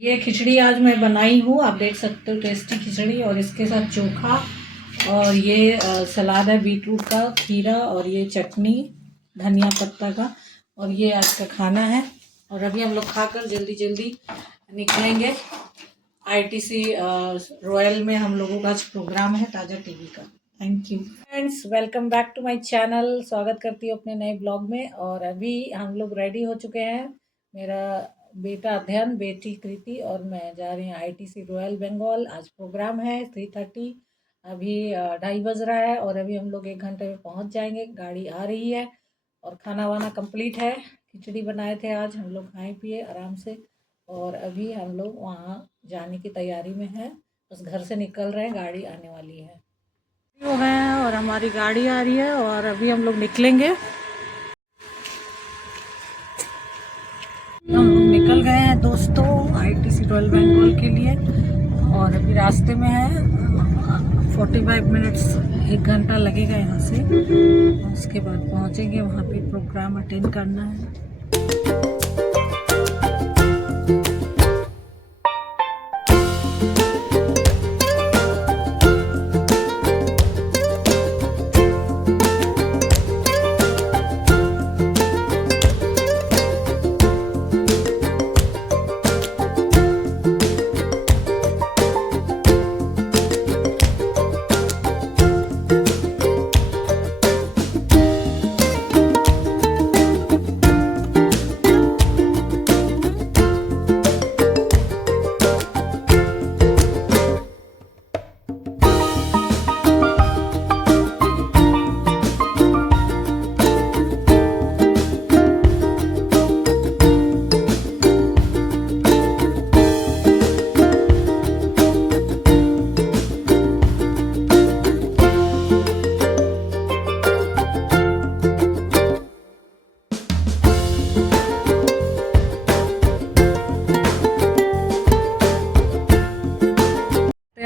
ये खिचड़ी आज मैं बनाई हूँ, आप देख सकते हो टेस्टी खिचड़ी। और इसके साथ चोखा और ये सलाद है बीटरूट का, खीरा और ये चटनी धनिया पत्ता का। और ये आज का खाना है। और अभी हम लोग खाकर जल्दी जल्दी निकलेंगे। आईटीसी रॉयल में हम लोगों का आज प्रोग्राम है ताज़ा टीवी का। Thank you friends, welcome back to my channel. स्वागत करती हूँ अपने नए ब्लॉग में। और अभी हम लोग रेडी हो चुके हैं। मेरा बेटा अध्ययन, बेटी कृति और मैं जा रही हूँ आईटीसी रॉयल बंगाल। आज प्रोग्राम है 3:30। अभी 2:30 बज रहा है और अभी हम लोग 1 घंटे में पहुँच जाएंगे। गाड़ी आ रही है और खाना वाना कंप्लीट है। खिचड़ी बनाए थे आज, हम लोग खाए पिए आराम से। और अभी हम लोग वहाँ जाने की तैयारी में हैं, बस घर से निकल रहे हैं, गाड़ी आने वाली है। हो गए हैं और हमारी गाड़ी आ रही है और अभी हम लोग निकलेंगे। हम लोग निकल गए हैं दोस्तों आईटीसी रॉयल बंगाल के लिए। और अभी रास्ते में है 45 मिनट्स, 1 घंटा लगेगा यहाँ से। उसके बाद पहुँचेंगे, वहाँ पे प्रोग्राम अटेंड करना है।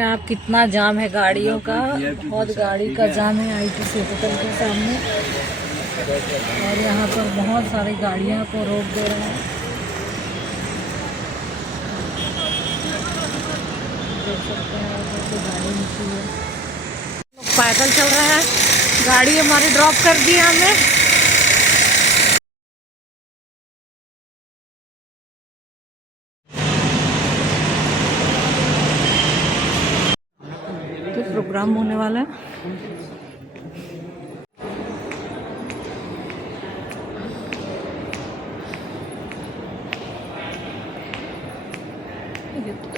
आप कितना जाम है गाड़ियों का, बहुत गाड़ी का जाम है आईटीसी होटल के सामने। और यहाँ पर बहुत सारी गाड़ियाँ को रोक दे रहे हैं। देख सकते हैं आप, कैसे गाड़ी निकली है। लोग पैदल चल रहे हैं, गाड़ी हमारी ड्रॉप कर दी हमें। तो प्रोग्राम होने वाला है।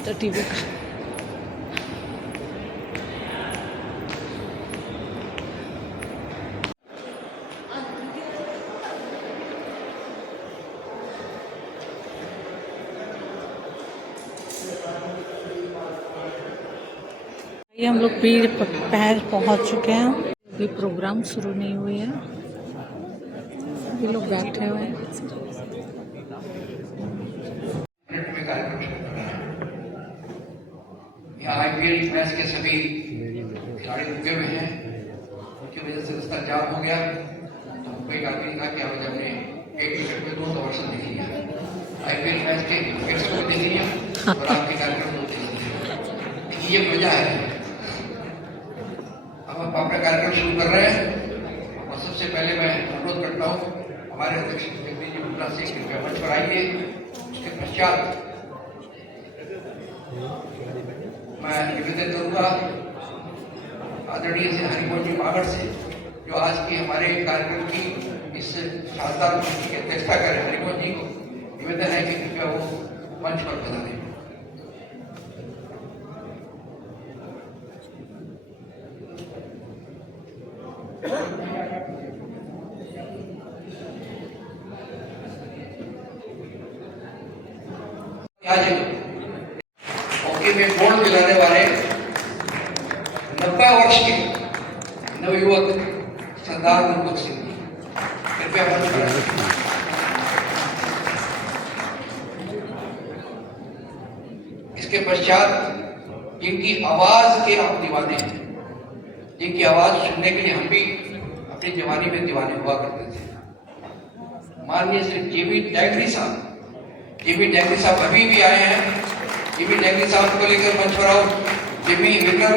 तो टीवी का ये हम लोग पीर पैर पहुंच चुके हैं। अभी प्रोग्राम शुरू नहीं हुई है, अभी लोग बैठे हुए हैं। यहाँ आईपीएल मैच के सभी खिलाड़ी रुके हुए हैं, उनकी वजह से रास्ता जाम हो गया। तो हमको एक आदमी ने कहा कि आज हमने एक टिकट में 2 कमर्शियल देख लिया, आईपीएल मैच के टिकट्स को देख लिया और आपके कार्यक्रम को देख लिया। ये वजह है। अब हम अपना कार्यक्रम शुरू कर रहे हैं। और सबसे पहले मैं अनुरोध करता हूँ हमारे अध्यक्ष जगदीश जी भुट्टा से कृपया मंच पर आइए। उसके पश्चात मैं निवेदन करूंगा आदरणीय से हरिमोहन जी मागड़ से, जो आज की हमारे कार्यक्रम की इस शानदार मंच की अध्यक्षता करें। हरिमोहन जी को निवेदन है कि कृपया वो मंच पर पधारें। आज हॉकी में गोल्ड दिलाने वाले 90 वर्ष के नवयुवक सरदार गुरबख्श सिंह जी, कृपया मंच पर आइए। इसके पश्चात जिनकी आवाज के आप दीवाने हैं, जिनकी आवाज सुनने के लिए हम भी अपनी जवानी में दीवाने हुआ करते थे, माननीय श्री जेबी टैगरी साहब अभी भी आए हैं जिमी नेगी साहब को लेकर मंच पर आओ। जिमी विक्रम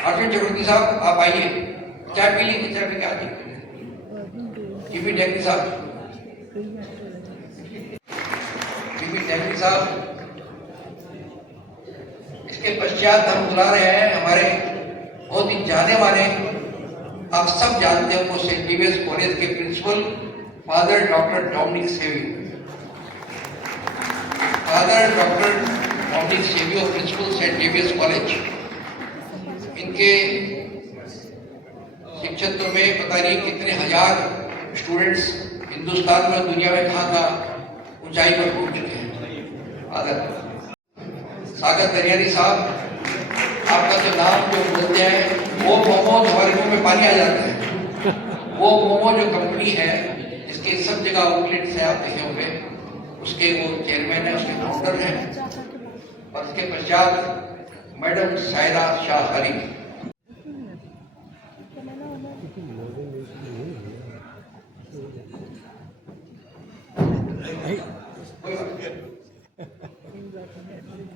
अर्जुन चक्रवर्ती साहब आप आइए, चाय पी लीजिए, चाय पी के आइए। जिमी नेगी साहब, जिमी नेगी साहब। इसके पश्चात हम बुला रहे हैं हमारे बहुत ही जाने माने, आप सब जानते हैं वो, सेंट जेवियर्स कॉलेज के principal father doctor Dominic Savio. Father doctor Dominic Savio, principal Saint Xavier's college. इनके शिक्षत्र में पता नहीं कितने हजार स्टूडेंट्स हिंदुस्तान में, दुनिया में कहाँ ऊंचाई पर पहुंच चुके हैं। फादर सागर दरियानी साहब, आपका जो नाम जो बोलते हैं वो मोमो, हमारे मुंह में पानी आ जाता है। वो मोमो जो कंपनी है जिसके सब जगह आउटलेट्स है, आप देखे होंगे, उसके वो चेयरमैन है, उसके फाउंडर हैं। और उसके पश्चात मैडम सायरा शाह हरी।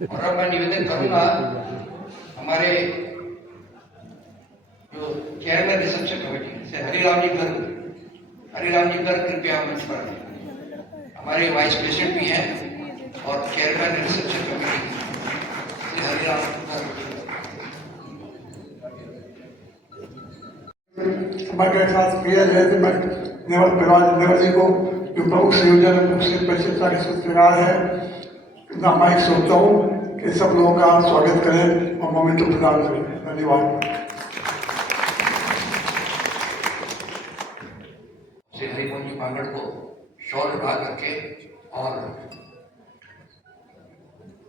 और अब मैं निवेदन करूंगा हमारे जो चेयरमैन रिसेप्शन कमेटी से हरिराम जी गर्ग कृपया मंच पर आए। हमारे वाइस प्रेसिडेंट भी हैं और चेयरमैन रिसेप्शन कमेटी से हरिराम गर्ग। हमारे साथ प्रिय है कि मैं नेवल जी को जो प्रमुख संयोजन मुख्य परिषद के सूत्रकार है, मैं सोचता हूँ कि सब लोगों का स्वागत करें और मोमेंटो प्रदान करें। धन्यवाद। श्री हरिमोहन जी पांगड़ को शॉल उठा करके और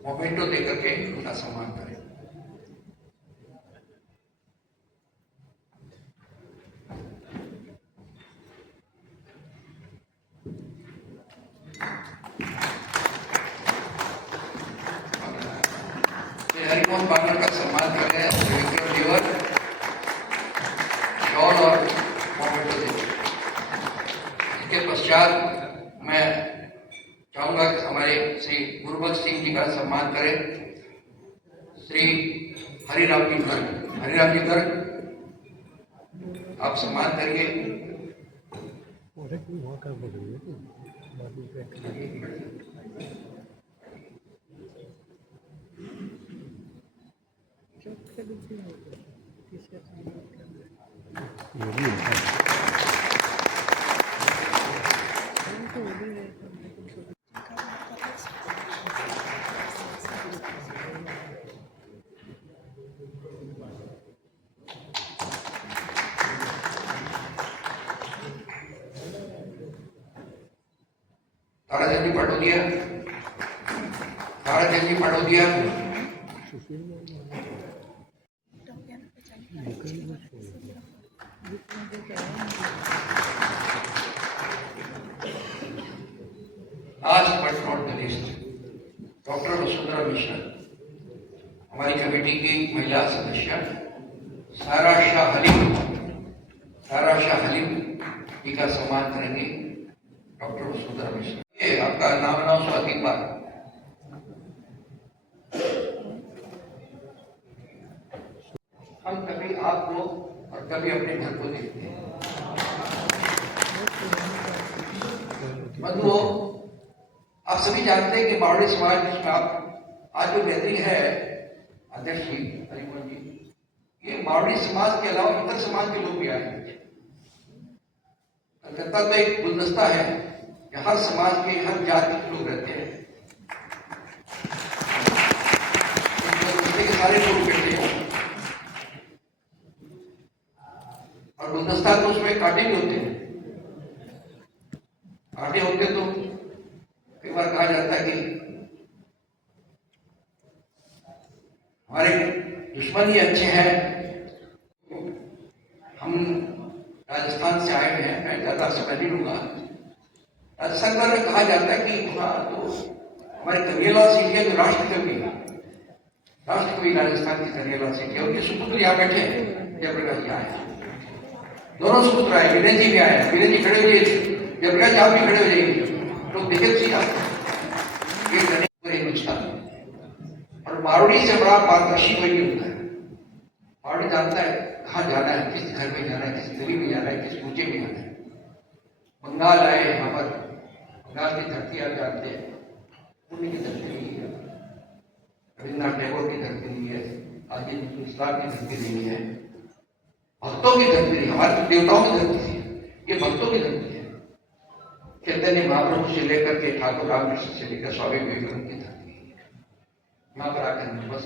मोमेंटो दे करके उनका सम्मान करें। हरिमोहन पांगड़ का सम्मान कर रहे हैं विक्रम देवर, शॉल और मोमेंटो दे। इसके पश्चात मैं चाहूंगा कि हमारे श्री गुरबख्श सिंह जी का सम्मान करें। श्री हरिराम जी गर्ग, आप सम्मान करिए। ताराचंद जी पटोदिया, आज but not the list doctor Vasundhara Mishra, हमारी कमेटी की महिला सदस्य सारा शाह हलीम जी का सम्मान करेंगे। डॉक्टर वसुंधरा मिश्रा, ये आपका नाम स्वाति बार। हम कभी आपको और कभी अपने घर को देखते हैं। बंधुओं, आप सभी जानते हैं कि मारवाड़ी समाज में आप आज जो गैदरिंग है अध्यक्ष जी हरिमोहन जी, ये मारवाड़ी समाज के अलावा इतर समाज के लोग भी आए हैं। कलकत्ता तो एक गुलदस्ता है कि हर समाज के, हर जाति के लोग रहते हैं, गुलदस्ते के सारे लोग बैठे हैं और गुलदस्ता तो उसमें कांटे भी होते हैं। कांटे होंगे तो कई बार कहा जाता है कि हमारे दुश्मन ही अच्छे हैं। हम राजस्थान से आए हुए हैं, मैं ज्यादा समय नहीं लूंगा। राजस्थान में कहा जाता है कि हाँ, तो हमारे कन्हैयालाल सिंह जो राष्ट्रकवि राजस्थान के कन्हैयालाल सिंह, उनके सुपुत्र यहाँ बैठे हैं, जयप्रकाश जी आए, दोनों सुपुत्र आए, विनय जी भी आए। विनय जी खड़े हुए, जयप्रकाश जी आप भी खड़े हो जाइए, लोग देखे और मारवाड़ी से बड़ा पारदर्शी कोई नहीं होता है। मारवाड़ी जानता है कहाँ जाना है, किस घर में जाना है, किस गली में जाना है, किस कूचे में जाना है। बंगाल आए यहाँ पर, बंगाल की धरती आप जानते हैं, पुण्य की धरती नहीं है, रविन्द्रनाथ टैगोर की धरती नहीं है, आज इस्लाम की धरती नहीं है, भक्तों की धरती नहीं, हमारे तो देवताओं की धरती थी, ये भक्तों की धरती है। चैतन्य महाप्रभु से लेकर के ठाकुर रामकृष्ण से लेकर स्वामी विवेकानंद की धरती है। यहाँ पर आकर बस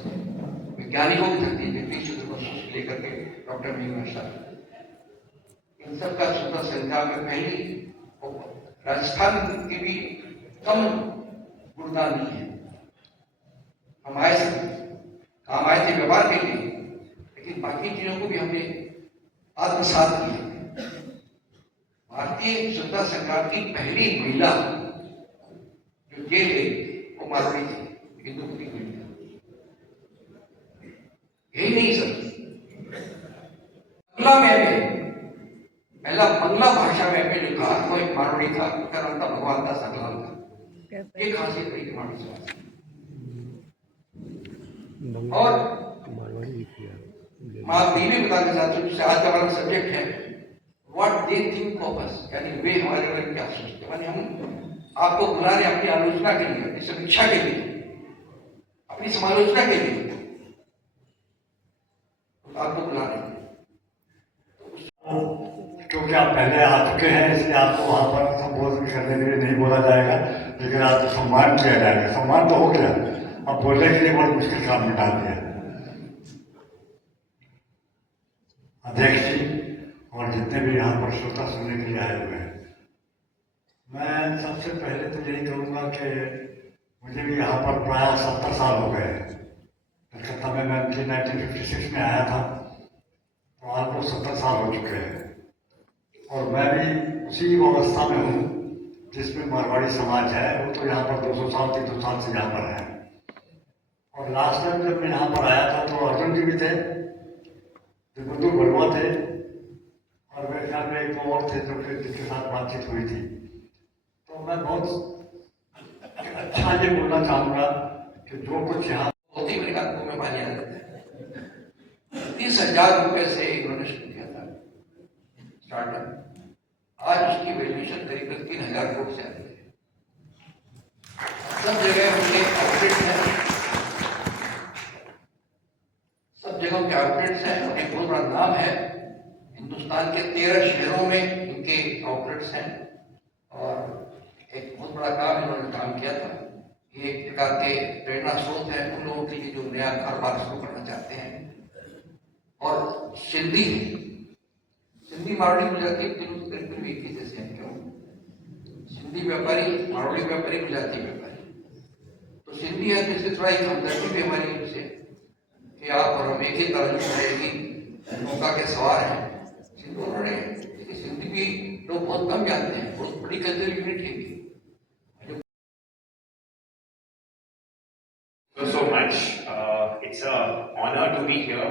वैज्ञानिकों की धरती है, जगदीश चंद्र बसु से लेकर के डॉक्टर भीम शाह, इन सब का स्वतंत्रता संग्राम में पहली राजस्थान की भी कम गुणगान नहीं है। हम आए काम आए थे व्यापार के लिए, लेकिन बाकी चीजों को भी हमने आत्मसात किया। भारतीय स्वतंत्रता संग्राम की पहली महिला जो जेल गई वो मारवाड़ी थी, हिंदू की महिला। यही नहीं सर, बंगला में पहला बंगला भाषा में जो कहा वो एक मारवाड़ी था, उसका नाम था भगवान दास अग्रवाल का। ये खासियत रही मारवाड़ी समाज की। और मैं भी बताना चाहता हूँ, आज का हमारा सब्जेक्ट है what they think of us, यानी वे हमारे बारे में क्या सोचते हैं। हम आपको बुला रहे अपनी आलोचना के लिए, अपनी समीक्षा के लिए, अपनी समालोचना के लिए आपको बुला रहे हैं। क्योंकि आप पहले आ चुके हैं इसलिए आपको वहाँ पर संबोधन करने के लिए नहीं बोला जाएगा, लेकिन आपको सम्मान किया जाएगा। सम्मान तो हो गया, अब बोलने के लिए बहुत मुश्किल काम निकाल दिया। अध्यक्ष जी और जितने भी यहाँ पर श्रोता सुनने के लिए आए हुए हैं, मैं सबसे पहले तो यही कहूँगा कि मुझे भी यहाँ पर प्राय 70 साल हो गए। कलकत्ता में मैं 1956 में आया था, तो ऑलमोस्ट 70 साल हो चुके हैं। और मैं भी उसी अवस्था में हूँ जिसमें मारवाड़ी समाज है, वो तो यहाँ पर 200 साल 300 साल से यहाँ पर है। और लास्ट टाइम जब मैं यहाँ पर आया था तो अर्जुन जी भी थे, बुद्धू बड़ुआ थे, और मेरे ख्याल में एक दो और थे जो फिर जिनके साथ बातचीत हुई थी। तो मैं बहुत अच्छा ये बोलना चाहूँगा कि जो कुछ यहाँ होती मेरे हाथों में पानी आ जाता है। 30,000 रुपए से इन्होंने शुरू किया था स्टार्टअप, आज उसकी वैल्यूएशन करीब 3,000 करोड़ से आती है। सब जगह उनके आउटलेट्स हैं, सब जगह उनके आउटलेट्स हैं, और एक बहुत बड़ा नाम है। हिंदुस्तान के 13 शहरों में इनके आउटलेट्स हैं, और एक बहुत बड़ा काम इन्होंने काम किया था। ये एक प्रकार के प्रेरणा स्रोत है उन लोगों के लिए जो नया कारोबार शुरू करना चाहते हैं। और सिंधी मारवाड़ी गुजराती बिल्कुल एक ही जैसे हैं, क्यों सिंधी व्यापारी मारवाड़ी व्यापारी गुजराती व्यापारी, तो सिंधी है तो इससे थोड़ा एक हमदर्दी भी हमारी उनसे कि आप और हम एक ही तरह रहेगी मौका के सवार हैं। उन्होंने सिंधी भी लोग बहुत कम जानते हैं, बहुत बड़ी कल्चरल यूनिट है। So much. It's an honor to be here.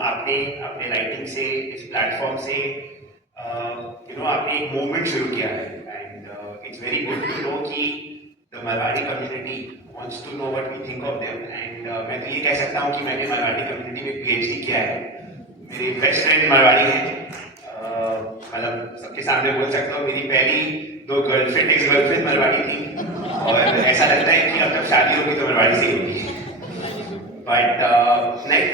आपने अपने राइटिंग से इस प्लेटफॉर्म से आपने एक मूवमेंट शुरू किया है, and it's very good to know कि the Marathi community wants to know what we think of them. And मैं तो ये कह सकता हूँ कि मैंने मराठी कम्युनिटी में PhD किया है। मेरे बेस्ट फ्रेंड मरवाड़ी हैं, मतलब सबके सामने बोल सकता हूँ मेरी पहली 2 गर्लफ्रेंड एक्स गर्लफ्रेंड मरवाड़ी थी, और ऐसा लगता है कि अब तक शादी होगी तो मरवाड़ी से ही होगी। But net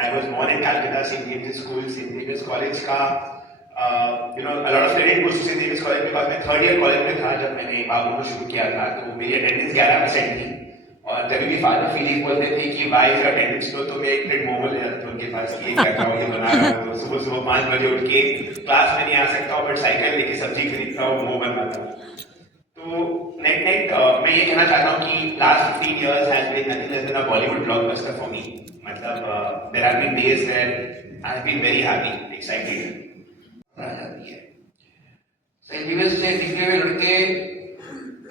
I was born in Calcutta, St. James School, St. James College का a lot of credit goes to St. James College because मैं 3rd year कॉलेज में था जब मैंने बाबू शुरू किया था, तो मेरी अटेंडेंस 11% थी। और जब भी फादर फीलिंग बोलते थे कि वाई इज अटेंडेंस लो, तो मैं एक प्लेट मोमो ले जाता था उनके पास, ये कर रहा हूँ, ये बना रहा हूँ। तो सुबह 5 बजे उठ के क्लास में नहीं आ सकता हूँ, बट साइकिल लेके सब्जी खरीदता हूँ, मोमो बनाता हूँ। तो नेट मैं ये कहना चाहता हूँ कि last 15 years has been nothing less than a Bollywood blockbuster for me. मतलब there have been days where I have been very happy, excited. आ जाती है सेंट जेवियर्स से निकले हुए लड़के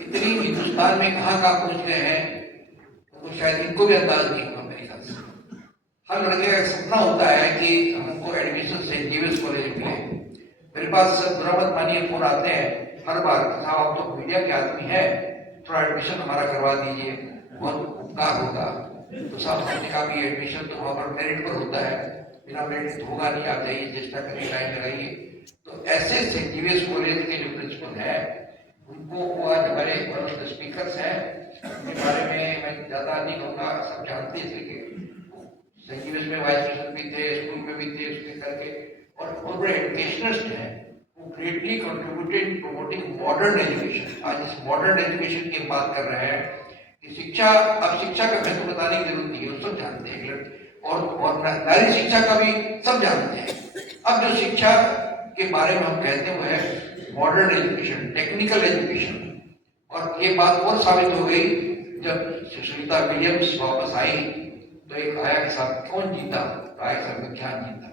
इतनी हिंदुस्तान में कहाँ पहुँच गए हैं, तो शायद इनको भी अंदाज नहीं होगा मेरे ख्याल से। हर लड़के का सपना होता है कि हमको एडमिशन सेंट जेवियर्स कॉलेज मिले। मेरे पास बुरा मत मानिए फोन आते हैं हर बार, साहब आप तो मीडिया के आदमी हैं, थोड़ा एडमिशन हमारा करवा दीजिए, बहुत उपकार होगा। तो साहब हमने कहा भी एडमिशन तो वहाँ पर मेरिट पर होता है, बिना मेरिट तो होगा नहीं, आप जाइए चेष्टा करिए, लाइन लगाइए। तो ऐसे सेंट जेवियर्स कॉलेज के जो प्रिंसिपल है उनको, वो आज हमारे स्पीकर्स हैं, उनके बारे में मैं ज्यादा नहीं कहूँगा, सब जानते हैं कि सेंट जेवियर्स में वाइस प्रिंसिपल भी थे, स्कूल में भी थे, उसके करके और बहुत बड़े एजुकेशनिस्ट हैं, वो ग्रेटली कंट्रीब्यूटेड इन प्रोमोटिंग मॉडर्न एजुकेशन। आज इस मॉडर्न एजुकेशन की बात कर रहे हैं कि शिक्षा, अब शिक्षा का महत्व बताने की जरूरत नहीं है, सब जानते हैं, और नारी शिक्षा का भी सब जानते हैं। अब जो शिक्षा के बारे में हम कहते हुए हैं मॉडर्न एजुकेशन, टेक्निकल एजुकेशन, और ये बात और साबित हो गई जब सुनीता विलियम्स वापस आई तो एक आया के साथ कौन जीता, आया के साथ विज्ञान जीता।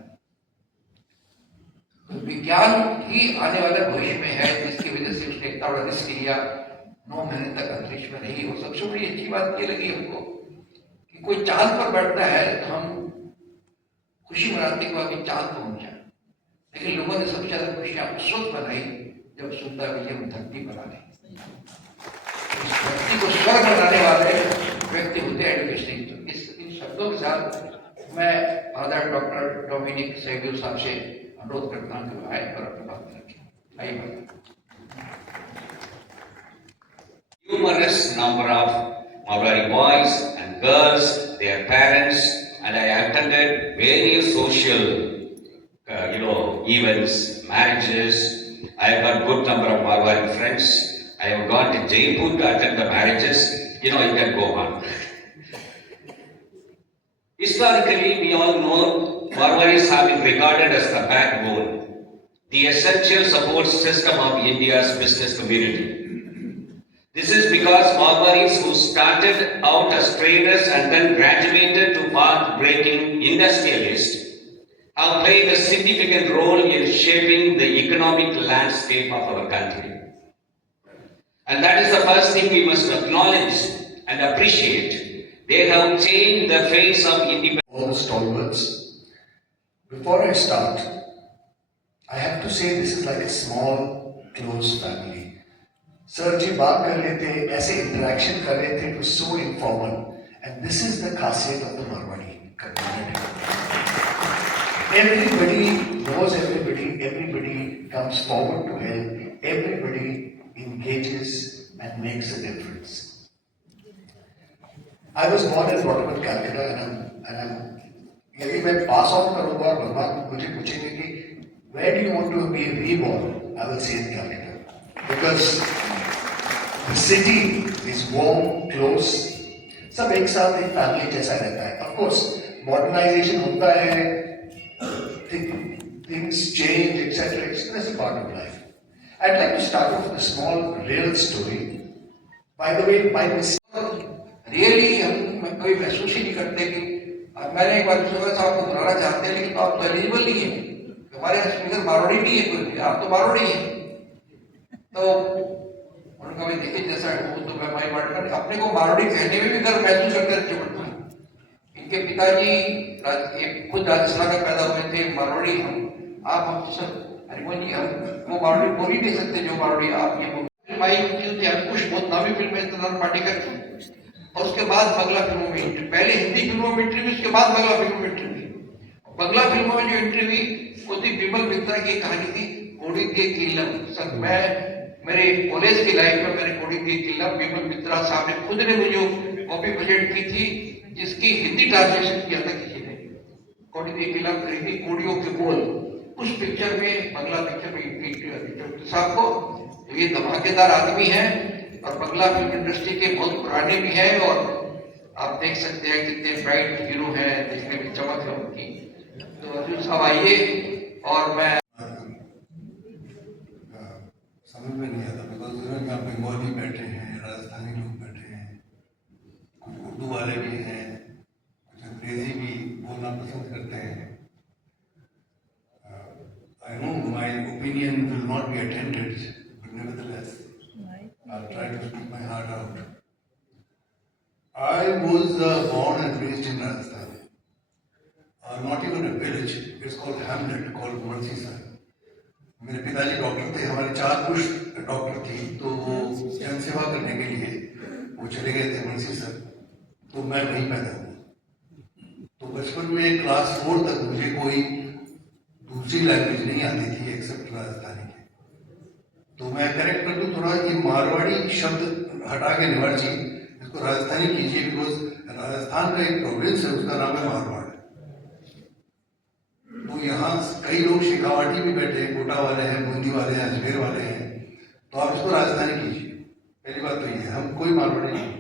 तो विज्ञान ही आने वाले भविष्य में है, जिसकी वजह से उसने इतना बड़ा रिस्क लिया, 9 महीने तक अंतरिक्ष में रही। और सबसे बड़ी अच्छी बात ये लगी हमको कि कोई चांद पर बैठता है तो हम खुशी मनाते हुए अभी चांद पहुंच जाए, लेकिन लोगों ने सबसे ज्यादा खुशियां उस वक्त मनाई जब सुनीता विलियम धरती पर आए। इस धरती को स्वर्ग बनाने वाले व्यक्ति होते हैं एडुकेशनिस्ट। तो इन शब्दों के साथ मैं फादर डॉक्टर डोमिनिक सेवियो साहब से अनुरोध करता हूँ कि आए और अपनी बात रखें। आइए। Numerous number of Marwari boys and girls, their parents, and I attended various social, events, marriages. I have got good number of Marwari friends. I have gone to Jaipur to attend the marriages. You can go on. Historically, we all know Marwaris have been regarded as the backbone, the essential support system of India's business community. This is because Marwaris who started out as traders and then graduated to path-breaking industrialists have played a significant role in shaping the economic landscape of our country. And that is the first thing we must acknowledge and appreciate. They have changed the face of independence. All the stalwarts. Before I start, I have to say this is like a small, close family. Sir जी बात कर रहे थे, ऐसे interaction कर रहे थे, it was so informal, and this is the खासियत of the Marwari community. Everybody knows everybody comes forward to help, everybody engages and makes a difference. I was born and brought up in Calcutta, and I'm यदि मैं pass out करूंगा और भगवान मुझे पूछेंगे कि where do you want to be reborn, I will say in Calcutta, because the city is warm, close, सब एक साथ एक फैमिली जैसा रहता है. Of course, modernization होता है, things change, etc. It's a part of life. I'd like to start off with a small real story. By the way, by mistake. Really हम कभी महसूस ही नहीं करते कि मैंने एक बार दूसरा साहब को बुलाना चाहते हैं, लेकिन तो आप तो एलिजिबल नहीं है, हमारे यहाँ स्पीकर मारवाड़ी नहीं है, कोई आप तो मारवाड़ी है. तो उन्होंने कहा देखिए जैसा वो तो मैं माई बात कर, अपने को मारवाड़ी कहने में भी गर्व महसूस करते रहते पड़ता है. इनके पिताजी खुद राजस्थान में पैदा हुए थे, मारवाड़ी हम, आप हम सब हरिमोनी, हम वो मारवाड़ी बोल ही नहीं सकते जो मारवाड़ी आप ये बोल. कुछ बहुत नामी फिल्म है इंतजार पाटेकर की, और उसके बाद बंगला फिल्मों में एंट्री, पहले हिंदी फिल्मों में एंट्री हुई, उसके बाद बंगला फिल्मों में एंट्री हुई. बंगला फिल्मों में जो एंट्री हुई वो थी विमल मित्रा की कहानी थी कोड़ी के किल्लम. सर मैं मेरे कॉलेज की लाइफ में मैंने कोड़ी के किल्लम विमल मित्रा साहब ने खुद ने मुझे कॉपी प्रेजेंट की थी, जिसकी हिंदी ट्रांसलेशन किया था किसी ने. कोड़ी के किल्लम खरीदी कोड़ियों के बोल, उस पिक्चर में बंगला पिक्चर में एंट्री साहब को. ये धमाकेदार आदमी है और बंगला फिल्म इंडस्ट्री के बहुत पुराने भी हैं, और आप देख सकते हैं कितने ब्राइट हीरो हैं, देखने में चमक है उनकी. तो अर्जुन साहब आइए. और मैं समझ में नहीं आता, बिकॉज यहाँ बंगाली बैठे हैं, राजस्थानी लोग बैठे हैं, कुछ उर्दू वाले भी हैं, कुछ अंग्रेजी भी बोलना पसंद करते हैं. I know my opinion will not be attended, but nevertheless I'll try to speak my heart out. I was born and raised in Rajasthan. Not even a village. It's called Hamlet, called Mansisar. मेरे पिताजी doctor थे, हमारे 4 पुरुष doctor थी, तो वो जन सेवा करने के लिए वो चले गए थे मुंशी सर, तो मैं वहीं पैदा हुआ। तो बचपन में क्लास 4 तक मुझे कोई दूसरी लैंग्वेज नहीं आती थी एक्सेप्ट राजस्थानी के। तो मैं करेक्ट कर दूं थोड़ा, ये मारवाड़ी शब्द हटा के निवर जी इसको राजस्थानी कीजिए, बिकॉज राजस्थान का एक प्रोविंस है, उसका नाम है मारवाड़। तो यहाँ कई लोग शेखावाटी भी बैठे हैं, कोटा वाले हैं, बूंदी वाले हैं, अजमेर वाले हैं, तो आप इसको राजस्थानी कीजिए। पहली बात तो ये है, हम कोई मारवाड़ी नहीं,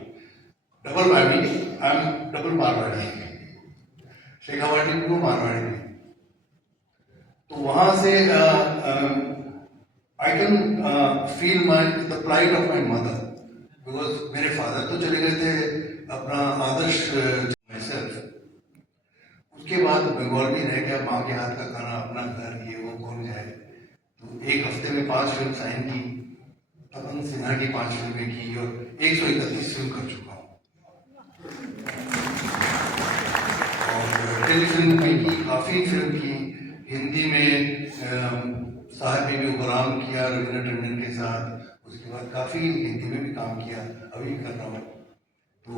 double Marwari, I am double Marwari, Shekhawati भी वो मारवाड़ी नहीं। तो वहां से I can feel my the pride of my mother, because मेरे फादर तो चले गए थे अपना आदर्श myself। उसके बाद बंगाल में रह गया, माँ के हाथ का खाना, अपना घर, ये वो कौन जाए। तो एक हफ्ते में 5 फिल्म साइन की, तपन सिन्हा की 5 फिल्में की और 131 फिल्म कर चुका हूँ। और टेलीफिल्म में की, काफ़ी फिल्म की, हिंदी में साहब बीबी गुलाम किया रवीना टंडन के साथ, उसके बाद काफ़ी हिंदी में भी काम किया, अभी भी कर रहा हूँ। तो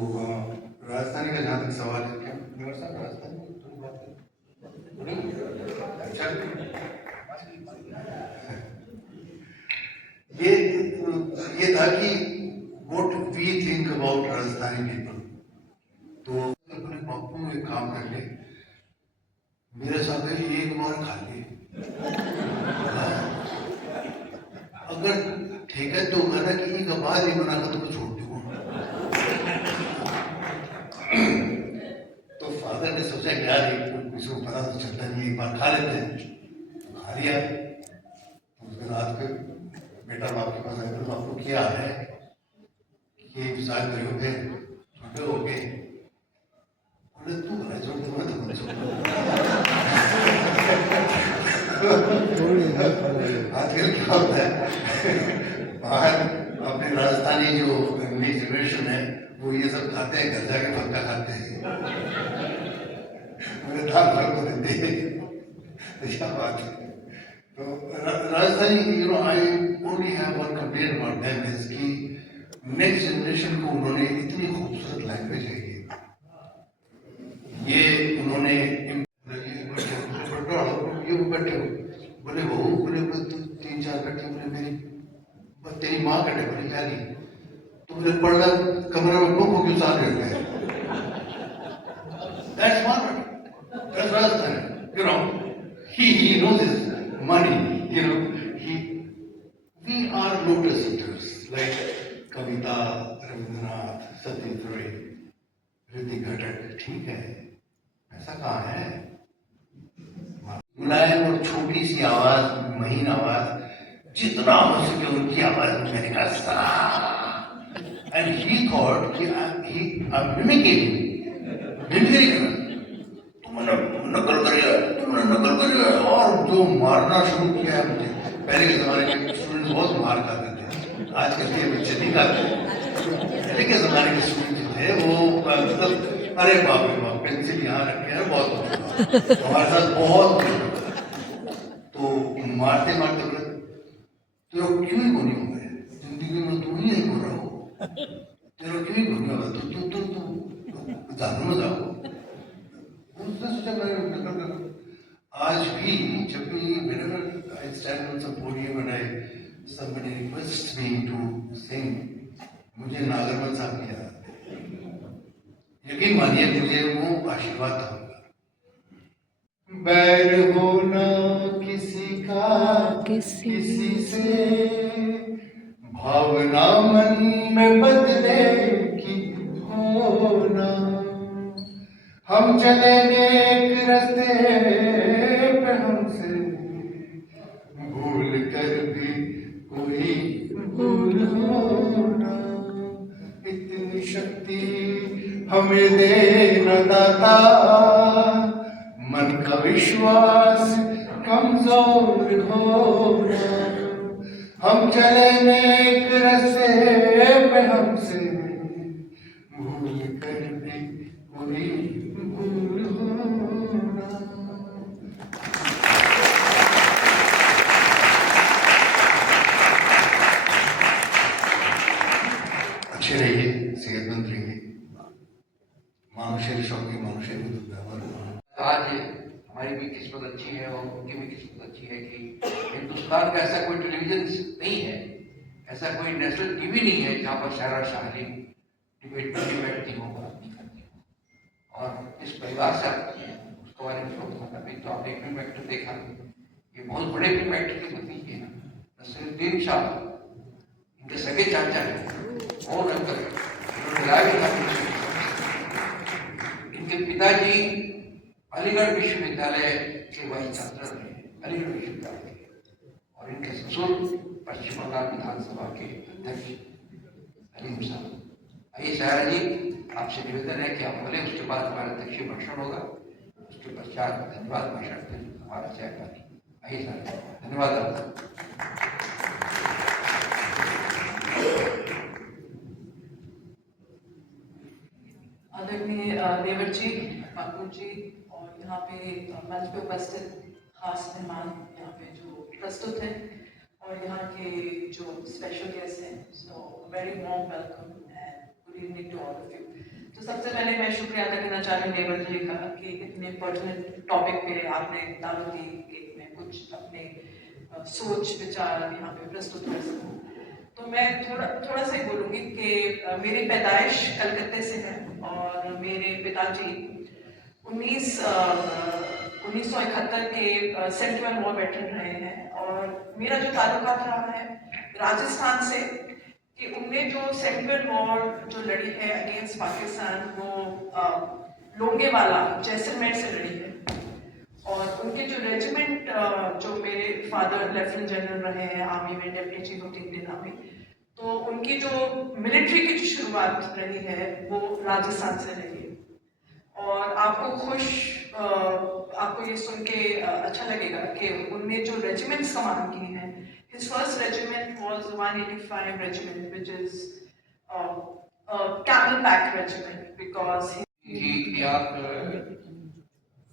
राजस्थानी का जहाँ तक सवाल है, क्या निवर साहब राजस्थानी थोड़ी बात करें? ये था कि what we think about Rajasthani people. तो अपने बापू में काम कर ले, मेरे साथ एक बार खा ले, अगर ठेका तो होगा ना कि एक बार नहीं बनाकर तुमको छोड़ दूंगा। तो फादर ने सोचा कि यार किसी को पता तो चलता नहीं, एक बार खा लेते हैं। खा लिया। उसके रात को बेटा बाप के पास आया, बापू क्या है, ये विचार करे हो गए, छोटे हो गए। बोले तू बना छोड़ दूंगा तो मत छोड़। आजकल क्या होता है, बाहर अपने राजस्थानी जो नई जनरेशन है वो ये सब खाते हैं, घर जाके पक्का खाते हैं, मेरे दाल भर को देते हैं। क्या बात है। तो Rajasthani, you know, I only have one complaint about them is कि नेक्स्ट जनरेशन को उन्होंने इतनी खूबसूरत लैंग्वेज है ये उन्होंने ये बैठे हो, बोले बहू, बोले 3-4 बैठे, बोले तेरी माँ कटे, बोले क्या नहीं, तो बोले पढ़ना कमरे में को क्यों साथ रहते हैं। That's Margaret. That's Rajasthan. You know, he knows his money. You know, we are lotus eaters like Kavita, Rabindranath, Satyajit Ray, Ritika Tata. ठीक है, ऐसा कहाँ है। मुलायम और छोटी सी आवाज, महीन आवाज, जितना हो सके उनकी आवाज में मैंने कहा एंड ही थॉट कि I'm mimicking, मिमिक्री करना, तुमने नकल करिए और जो मारना शुरू किया है मुझे। पहले के जमाने के स्टूडेंट बहुत मार खाते थे, आजकल के बच्चे नहीं खाते। पहले के जमाने के स्टूडेंट थे वो मतलब अरे बाप रे बाप, पेंसिल यहाँ रखे हैं, बहुत हमारे साथ बहुत। तो मारते मारते बोले तेरा क्यों ही गुनी हो गए जिंदगी में, तू ही नहीं हो रहा हो, तेरा क्यों ही गुनी होगा, तू जानू में जाओ। उसने सोचा मैं आज भी जब भी whenever I stand on some podium and somebody requests me to sing, मुझे नागरमल साहब की याद आती है। यकीन मानिए मुझे वो आशीर्वाद था। बैर होना किसी का किसी से, भावना मन में बदले की होना, हम चले एक रास्ते पे हमसे भूल कर भी कोई भूल होना, इतनी शक्ति हमें देना दाता, मन का विश्वास कमजोर होना, हम चले नेक रास्ते पे हमसे भूल कर भी कोई भूल होना। अच्छे रहिए। মানুষের সঙ্গে মানুষের মতো ব্যবহার করা। आज हमारी भी किस्मत अच्छी है और उनकी भी किस्मत अच्छी है कि हिंदुस्तान का ऐसा कोई टेलीविजन नहीं है, ऐसा कोई नेशनल टीवी नहीं है जहाँ पर शायरा शायरी डिबेट करती बैठती हो, बात नहीं करती हो। और इस परिवार से आती है उसके बारे में अभी तो आपने फिल्म एक्टर देखा, ये बहुत बड़े फिल्म एक्टर की पत्नी है नसीरुद्दीन शाह, इनके सगे चाचा है और अंकल, इन्होंने लाया भी था। इनके पिताजी अलीगढ़ विश्वविद्यालय के वाइस चांसलर रहे, अलीगढ़ विश्वविद्यालय के, और इनके ससुर पश्चिम बंगाल विधानसभा के अध्यक्ष अलीम साहब। आइए शायरा जी, आपसे निवेदन है कि आप बोले, उसके बाद हमारा अध्यक्षीय भाषण होगा, उसके पश्चात धन्यवाद भाषण फिर हमारा चयन। आइए शायरा, धन्यवाद आपका। आदरणीय देवर जी, बापू जी और यहाँ पे मंच पे उपस्थित खास मेहमान यहाँ पे जो प्रस्तुत हैं और यहाँ के जो स्पेशल गेस्ट हैं, so very warm welcome and good evening to all of you. तो सबसे पहले मैं शुक्रिया अदा करना चाह रही हूँ देवर जी का कि इतने पर्टिनेंट टॉपिक पे आपने दावत दी कि मैं कुछ अपने सोच विचार यहाँ पे प्रस्तुत कर सकूँ। तो मैं थोड़ा सा ही बोलूँगी कि मेरी पैदाइश कलकत्ते से है और मेरे पिताजी 1971 के सेंट्रल वॉर वेटरन रहे हैं और मेरा जो ताल्लुकात रहा है राजस्थान से कि उनने जो सेंट्रल वॉर जो लड़ी है अगेंस्ट पाकिस्तान, वो लोंगेवाला जैसलमेर से लड़ी है और उनके जो रेजिमेंट जो मेरे फादर लेफ्टिनेंट जनरल रहे हैं आर्मी में, deputy chief of Indian army, तो उनकी जो मिलिट्री की जो शुरुआत रही है वो राजस्थान से रही है। और आपको ये सुन के अच्छा लगेगा कि उनने जो रेजिमेंट्स कमान की हैं, his first regiment was 185 regiment which is camel back regiment because कि आप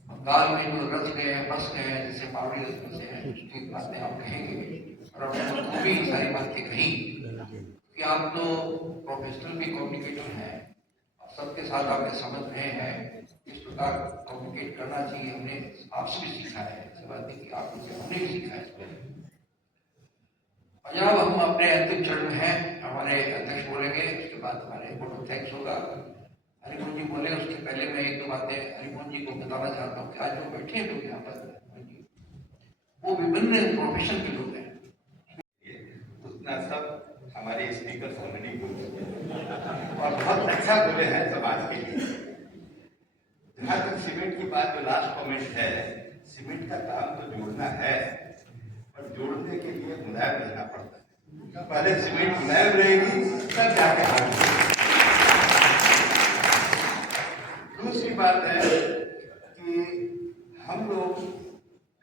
बंगाल में जो रच गए हैं, बस गए हैं, जैसे मावड़ी रस्म से हैं, उसकी बातें आप कहेंगे और आपने खूबी सारी बातें कही कि आप तो प्रोफेशनल भी कम्युनिकेटर हैं, सबके साथ आपने समझ रहे हैं किस प्रकार कम्युनिकेट करना चाहिए। हमने आपसे भी सीखा है, ऐसी बात नहीं कि आपसे हमने भी सीखा है। और जब हम अपने अंतिम चरण में हैं, हमारे अध्यक्ष बोलेंगे, उसके बाद हमारे वोट ऑफ थैंक्स होगा। हरिमोहन जी बोले, उसके पहले मैं एक दो बातें हरिमोहन जी को बताना चाहता हूँ कि आज जो बैठे हैं लोग यहाँ पर वो विभिन्न प्रोफेशन के लोग हैं। उतना सब हमारे स्पीकर ऑलरेडी बोले और बहुत अच्छा बोले हैं समाज के लिए। जहाँ तक सीमेंट की बात, जो लास्ट कमेंट है, सीमेंट का काम तो जोड़ना है, पर जोड़ने के लिए मुलायम रहना पड़ता है। पहले सीमेंट मुलायम रहेगी तब जाके हाथ। दूसरी बात है कि हम लोग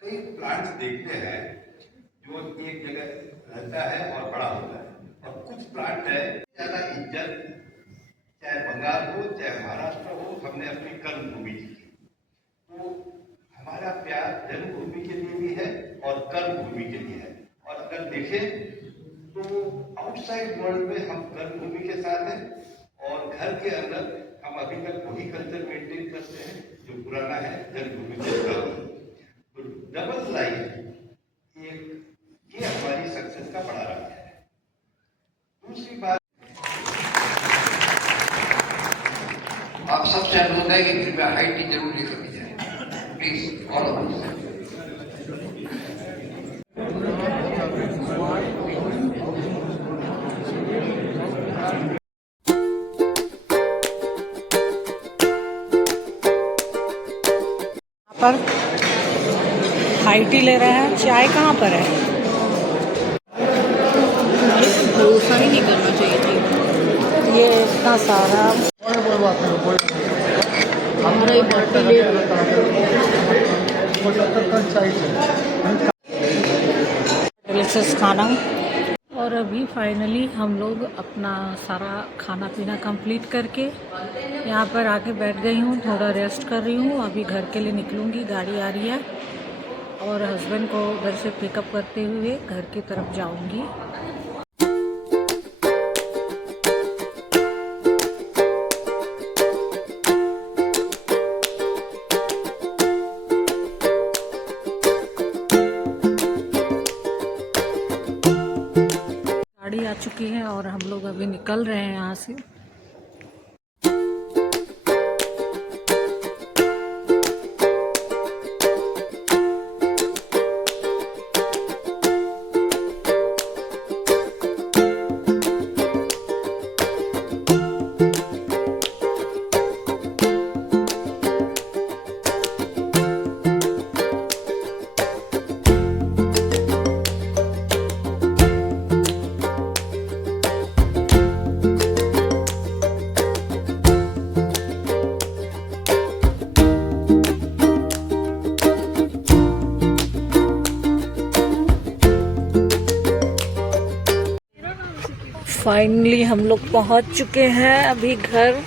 कई प्लांट्स देखते हैं जो एक जगह रहता है और बड़ा होता है, और कुछ प्लांट है ज्यादा इज्जत चाहे बंगाल हो चाहे महाराष्ट्र हो, हमने अपनी कर्मभूमि की। तो हमारा प्यार जन्मभूमि के लिए भी है और कर्मभूमि के लिए है। और अगर देखें तो आउटसाइड वर्ल्ड में हम कर्मभूमि के साथ हैं और घर के अंदर हम अभी तक वही कल्चर मेंटेन करते हैं जो पुराना है, जन्मभूमि के साथ। तो डबल लाइफ ये हमारी सक्सेस का बड़ा राज है। दूसरी बात, आप सबसे अनुरोध है कि कृपया हाइट की जरूर लेकर के जाए, प्लीज ऑल ऑफ अस। पर हाई टी ले रहे हैं, चाय कहाँ पर है? भरोसा ही नहीं करना चाहिए थी। ये इतना सारा हमारा ही बाटी ले डिलीशियस खाना। और अभी फाइनली हम लोग अपना सारा खाना पीना कंप्लीट करके यहाँ पर आके बैठ गई हूँ, थोड़ा रेस्ट कर रही हूँ। अभी घर के लिए निकलूँगी, गाड़ी आ रही है और हस्बैंड को उधर से पिकअप करते हुए घर की तरफ जाऊँगी। चुकी है और हम लोग अभी निकल रहे हैं यहाँ से। फाइनली हम लोग पहुंच चुके हैं अभी घर।